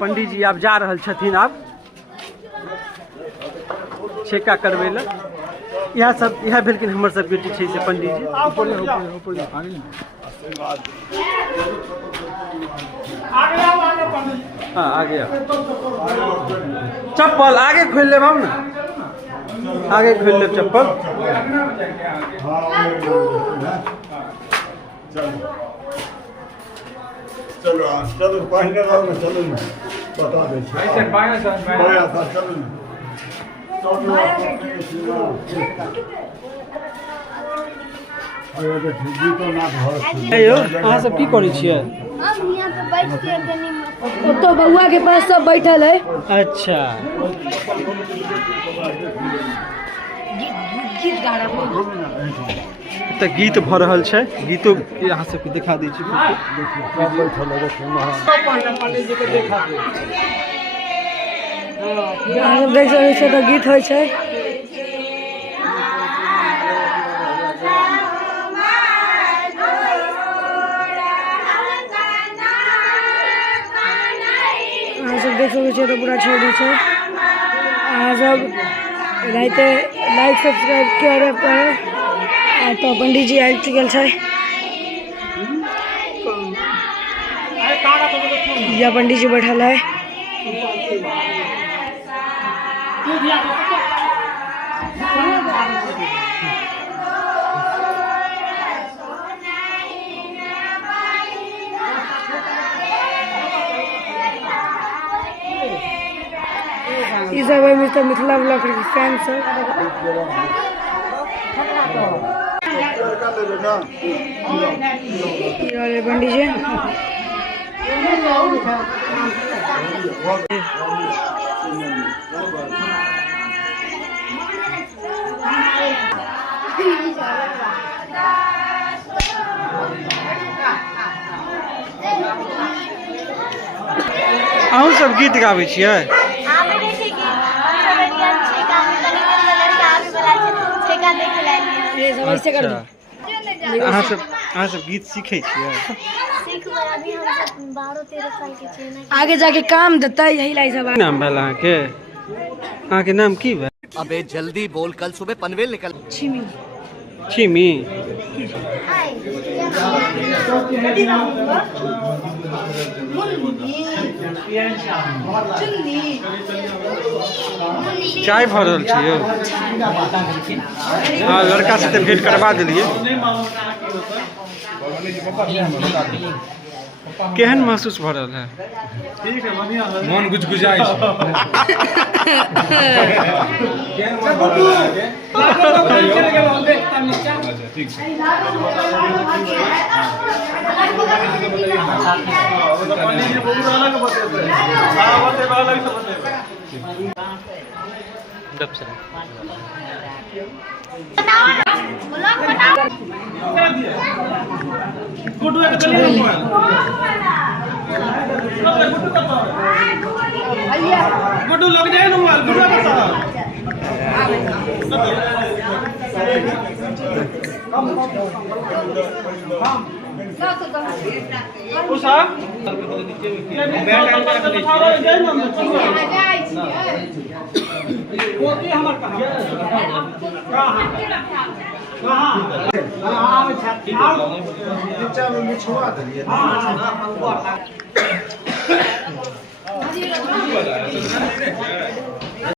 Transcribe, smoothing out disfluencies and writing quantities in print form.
पंडित जी आब जा रहल छथिन आब छेका करबै लए। इएह भेलखिन हमर सबके जे छै से पंडित जी। हाँ आगे चप्पल आगे खोल ले हम ना, आगे खोल ले चप्पल। चलो चलो पहले रहो ना, चलो ना बता दे बाया था चलो ना। अहाँ सब की करै छियै? तो बउआ के पास सब बैठल है। अच्छा तऽ गीत भऽ रहल छै, गीतो अहाँ सबके देखा दै छी। देख सकै छै तऽ गीत होइ छै। देख सकै छियै तऽ पूरा छोड़ दै छै। अहाँ सब राइते लाइक सब्सक्राइब करे पड़े। तो पंडित जी आबि चुकल छै। या पंडित जी बैठल है। ई सब है मिस्टर मिथिला ब्लॉग के फैन सब। पंडित जी अहूँ सब गीत गाबै छियै? अहाँ सब गीत सीखे छियै? आगे जाके काम देता यही लाई सब। नाम भेल अहाँके? अहाँके नाम की भेल? अबे जल्दी बोल, कल सुबह पनवेल निकल। छिमी छिमी चाय भर रहल छी यौ? हाँ लड़का से भेंट करवा दिलिए। केहन महसूस भ रहल है? ठीक है बढ़िया है। मन गुजगुजाई छै। केहन मन भ रहल है? अच्छा ठीक छै। पंडित जी बहुत अलग बतेते हैं। हां बतेबे अलग से बतेबे। जब से गुड्डू के चले मोबाइल। गुड्डू लग जाए ना मोबाइल, गुड्डू का उषा हमर कहाँ